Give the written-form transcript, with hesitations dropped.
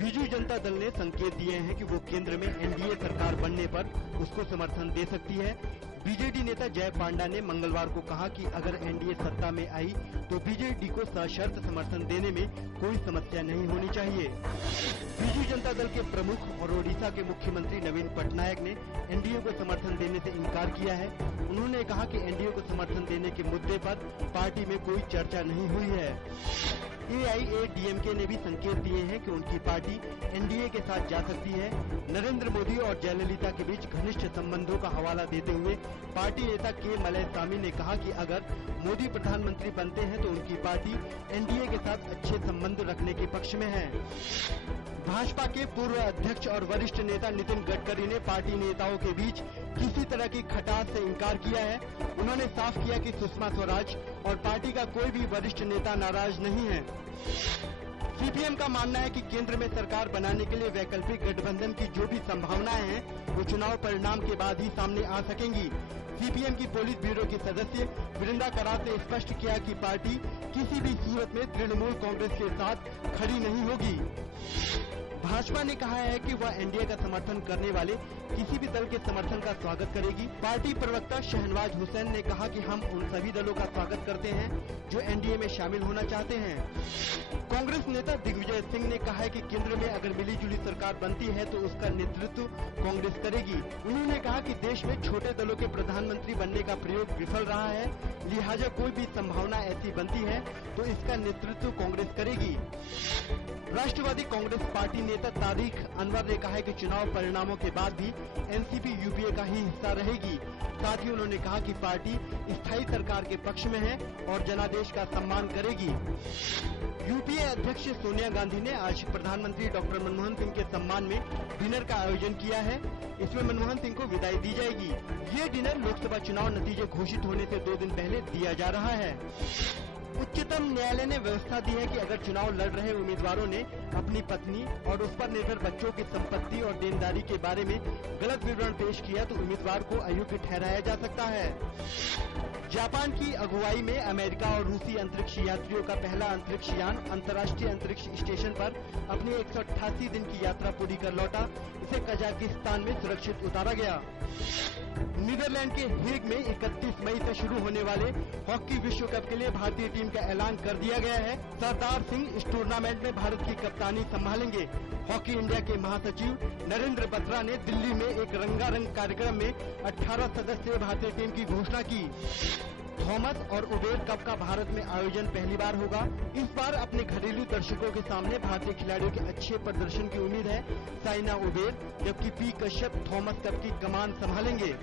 बीजू जनता दल ने संकेत दिए हैं कि वो केंद्र में एनडीए सरकार बनने पर उसको समर्थन दे सकती है। बीजेडी नेता जय पांडा ने मंगलवार को कहा कि अगर एनडीए सत्ता में आई तो बीजेडी को सशर्त समर्थन देने में कोई समस्या नहीं होनी चाहिए। बीजू जनता दल के प्रमुख और ओडिशा के मुख्यमंत्री नवीन पटनायक ने एनडीए को समर्थन देने से इनकार किया है। उन्होंने कहा कि एनडीए को समर्थन देने के मुद्दे पर पार्टी में कोई चर्चा नहीं हुई है। एआईएडीएमके ने भी संकेत दिए हैं कि उनकी पार्टी एनडीए के साथ जा सकती है। नरेंद्र मोदी और जयललिता के बीच घनिष्ठ संबंधों का हवाला देते हुए पार्टी नेता के मलयस्वामी ने कहा कि अगर मोदी प्रधानमंत्री बनते हैं तो उनकी पार्टी एनडीए के साथ अच्छे संबंध रखने के पक्ष में है। भाजपा के पूर्व अध्यक्ष और वरिष्ठ नेता नितिन गडकरी ने पार्टी नेताओं के बीच किसी तरह की खटास से इनकार किया है। उन्होंने साफ किया कि सुषमा स्वराज और पार्टी का कोई भी वरिष्ठ नेता नाराज नहीं है। सीपीएम का मानना है कि केंद्र में सरकार बनाने के लिए वैकल्पिक गठबंधन की जो भी संभावनाएं हैं वो चुनाव परिणाम के बाद ही सामने आ सकेंगी। सीपीएम की पोलित ब्यूरो की सदस्य वृंदा करात ने स्पष्ट किया कि पार्टी किसी भी सूरत में तृणमूल कांग्रेस के साथ खड़ी नहीं होगी। भाजपा ने कहा है कि वह एनडीए का समर्थन करने वाले किसी भी दल के समर्थन का स्वागत करेगी। पार्टी प्रवक्ता शहनवाज हुसैन ने कहा कि हम उन सभी दलों का स्वागत करते हैं जो एनडीए में शामिल होना चाहते हैं। कांग्रेस नेता दिग्विजय सिंह ने कहा है कि केंद्र में अगर मिलीजुली सरकार बनती है तो उसका नेतृत्व कांग्रेस करेगी। उन्होंने कहा कि देश में छोटे दलों के प्रधानमंत्री बनने का प्रयोग विफल रहा है, लिहाजा कोई भी संभावना ऐसी बनती है तो इसका नेतृत्व कांग्रेस करेगी। राष्ट्रवादी कांग्रेस पार्टी नेता तारिक अनवर ने कहा है कि चुनाव परिणामों के बाद भी एनसीपी यूपीए का ही हिस्सा रहेगी। साथ ही उन्होंने कहा कि पार्टी स्थायी सरकार के पक्ष में है और जनादेश का सम्मान करेगी। यूपीए अध्यक्ष सोनिया गांधी ने आज प्रधानमंत्री डॉक्टर मनमोहन सिंह के सम्मान में डिनर का आयोजन किया है। इसमें मनमोहन सिंह को विदाई दी जाएगी। ये डिनर लोकसभा चुनाव नतीजे घोषित होने से 2 दिन पहले दिया जा रहा है। उच्चतम न्यायालय ने व्यवस्था दी है कि अगर चुनाव लड़ रहे उम्मीदवारों ने अपनी पत्नी और उस पर निर्भर बच्चों की संपत्ति और देनदारी के बारे में गलत विवरण पेश किया तो उम्मीदवार को अयोग्य ठहराया जा सकता है। जापान की अगुवाई में अमेरिका और रूसी अंतरिक्ष यात्रियों का पहला अंतरिक्ष यान अंतर्राष्ट्रीय अंतरिक्ष स्टेशन पर अपनी 188 दिन की यात्रा पूरी कर लौटा। इसे कजाकिस्तान में सुरक्षित उतारा गया। नीदरलैंड के हेग में 31 मई से शुरू होने वाले हॉकी विश्व कप के लिए भारतीय टीम का ऐलान कर दिया गया है। सरदार सिंह इस टूर्नामेंट में भारत की कप्तानी संभालेंगे। हॉकी इंडिया के महासचिव नरेंद्र बत्रा ने दिल्ली में एक रंगारंग कार्यक्रम में 18 सदस्यीय भारतीय टीम की घोषणा की। थॉमस और उबेर कप का भारत में आयोजन पहली बार होगा। इस बार अपने घरेलू दर्शकों के सामने भारतीय खिलाड़ियों के अच्छे प्रदर्शन की उम्मीद है। साइना उबेर जबकि पी कश्यप थॉमस कप की कमान संभालेंगे।